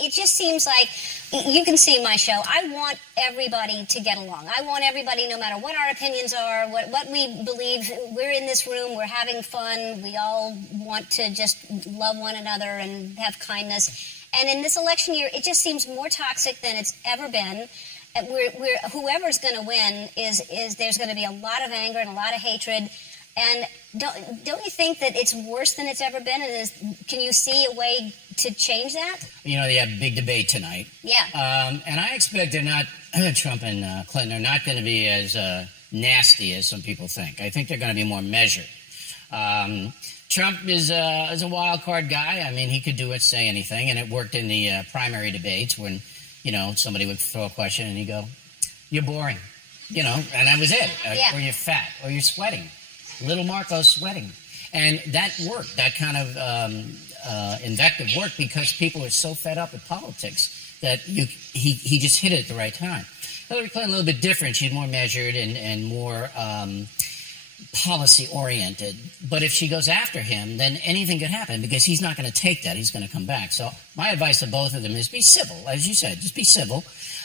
It just seems like, you can see my show, I want everybody to get along. I want everybody, no matter what our opinions are, what we believe, we're in this room, we're having fun, we all want to just love one another and have kindness. And in this election year, it just seems more toxic than it's ever been. Whoever's going to win is there's going to be a lot of anger and a lot of hatred. And don't you think that it's worse than it's ever been? And can you see a way to change that? You know, they have a big debate tonight. Yeah. And I expect they're not, Trump and Clinton are not going to be as nasty as some people think. I think they're going to be more measured. Trump is a wild card guy. I mean, he could do it, say anything. And it worked in the primary debates when, you know, somebody would throw a question and he'd go, "You're boring." You know, and that was it. Yeah. Or you're fat, or you're sweating. Little Marco's sweating. And that worked. That kind of invective worked because people are so fed up with politics that he just hit it at the right time. Hillary Clinton, a little bit different. She's more measured and more policy-oriented. But if she goes after him, then anything could happen because he's not going to take that. He's going to come back. So my advice to both of them is be civil. As you said, just be civil.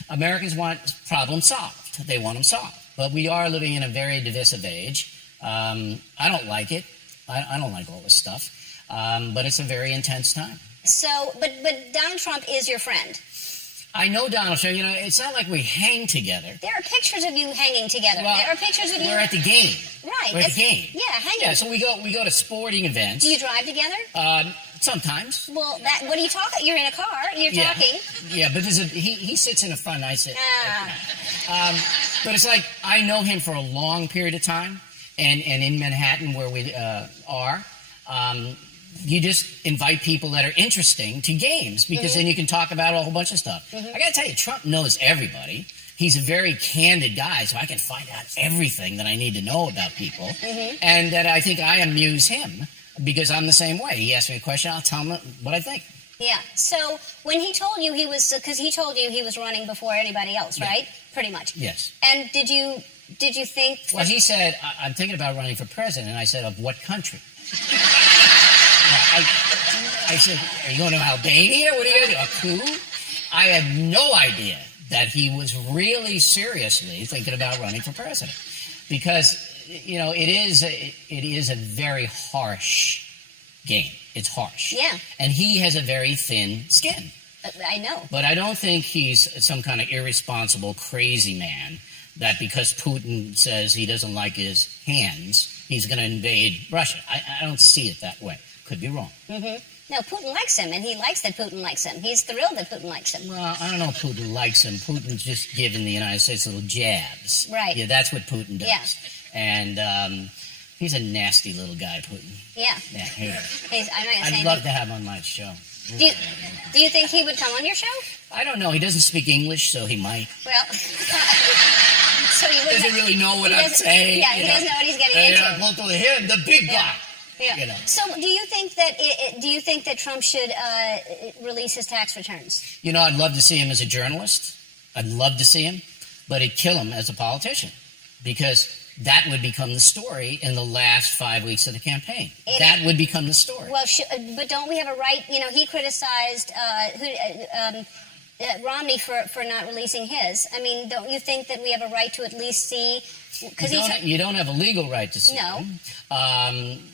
Americans want problems solved. They want them solved. But we are living in a very divisive age. I don't like it. I don't like all this stuff. But it's a very intense time. So, but Donald Trump is your friend. I know Donald Trump. You know, it's not like we hang together. There are pictures of you hanging together. Well, there are pictures of you. We're at the game. Right. We're at the game. Yeah, hanging. Yeah, so we go to sporting events. Do you drive together? Sometimes. Well, what are you talking? You're in a car. You're talking. Yeah, but he sits in the front and I sit. But it's like I know him for a long period of time, and in Manhattan where we are. You just invite people that are interesting to games because then you can talk about a whole bunch of stuff. I got to tell you, Trump knows everybody. He's a very candid guy, so I can find out everything that I need to know about people. And that I think I amuse him because I'm the same way. He asks me a question, I'll tell him what I think. Yeah. So when he told you because he told you he was running before anybody else, right? Pretty much. Yes. And did you think? Well, he said, I'm thinking about running for president. And I said, of what country? I said, are you going to Albania? What are you going to do? A coup? I had no idea that he was really seriously thinking about running for president. Because, you know, it is a very harsh game. It's harsh. Yeah. And he has a very thin skin. I know. But I don't think he's some kind of irresponsible, crazy man that because Putin says he doesn't like his hands, he's going to invade Russia. I don't see it that way. Could be wrong. No, Putin likes him, and he likes that Putin likes him. He's thrilled that Putin likes him. Well, I don't know if Putin likes him. Putin's just giving the United States little jabs. Right. Yeah, that's what Putin does. Yeah. And he's a nasty little guy, Putin. Yeah. Yeah, he is. I'm not gonna say I'd love to have him on my show. Do you think he would come on your show? I don't know. He doesn't speak English, so he might. Well, so he doesn't really know what I'm saying. Yeah, he doesn't know what he's getting into. Go to him, the big guy. Yeah. You know. So, do you think that Trump should release his tax returns? You know, I'd love to see him as a journalist. I'd love to see him, but it'd kill him as a politician because that would become the story in the last 5 weeks of the campaign. That would become the story. Well, but don't we have a right? You know, he criticized Romney for not releasing his. I mean, don't you think that we have a right to at least see? Because you don't have a legal right to see no. him.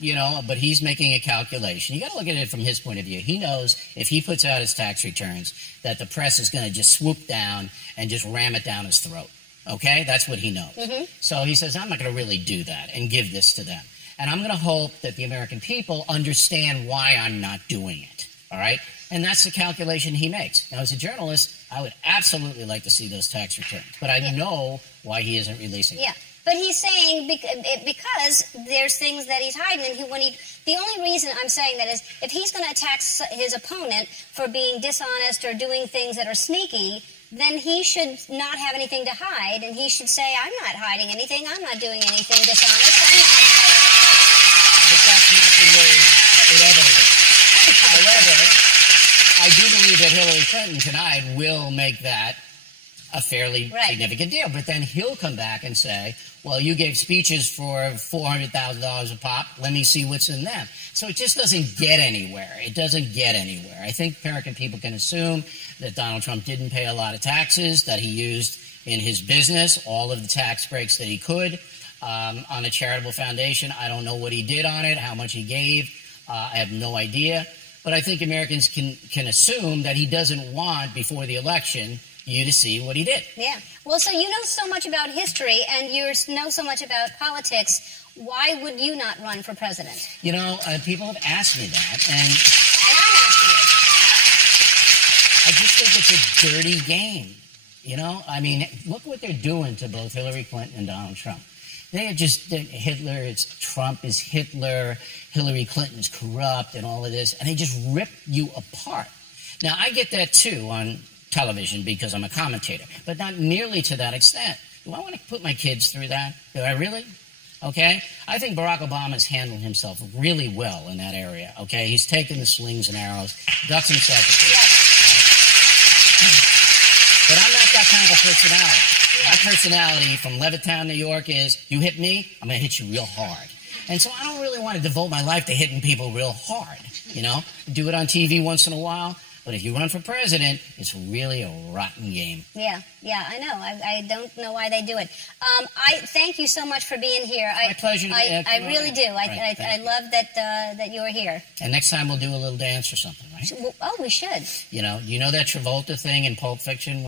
You know, but he's making a calculation. You got to look at it from his point of view. He knows if he puts out his tax returns that the press is going to just swoop down and just ram it down his throat. Okay? That's what he knows. So he says, I'm not going to really do that and give this to them. And I'm going to hope that the American people understand why I'm not doing it. All right? And that's the calculation he makes. Now, as a journalist, I would absolutely like to see those tax returns. But I know why he isn't releasing them. Yeah. But he's saying because there's things that he's hiding, and the only reason I'm saying that is if he's going to attack his opponent for being dishonest or doing things that are sneaky, then he should not have anything to hide, and he should say, I'm not hiding anything, I'm not doing anything dishonest, I'm not hiding. But that's not the way it ever is. However, I do believe that Hillary Clinton tonight will make that a fairly Right. significant deal. But then he'll come back and say, well, you gave speeches for $400,000 a pop. Let me see what's in them. So it just doesn't get anywhere. It doesn't get anywhere. I think American people can assume that Donald Trump didn't pay a lot of taxes, that he used in his business all of the tax breaks that he could on a charitable foundation. I don't know what he did on it, how much he gave. I have no idea. But I think Americans can assume that he doesn't want, before the election, you to see what he did. Yeah. Well, so you know so much about history and you know so much about politics. Why would you not run for president? You know, people have asked me that, and I'm asking you. I just think it's a dirty game. You know, I mean, look what they're doing to both Hillary Clinton and Donald Trump. They are just Hitler. It's Trump is Hitler. Hillary Clinton's corrupt, and all of this, and they just rip you apart. Now, I get that too on television because I'm a commentator, but not nearly to that extent. Do I want to put my kids through that? Do I really? Okay? I think Barack Obama's handled himself really well in that area. Okay? He's taken the slings and arrows, ducks himself a bit. But I'm not that kind of a personality. My personality from Levittown, New York is, you hit me, I'm going to hit you real hard. And so I don't really want to devote my life to hitting people real hard, you know? Do it on TV once in a while, but if you run for president, it's really a rotten game. Yeah, I know. I don't know why they do it. I thank you so much for being here. My pleasure. I really do. Right, I love that you were here. And next time we'll do a little dance or something, right? Oh, we should. You know that Travolta thing in Pulp Fiction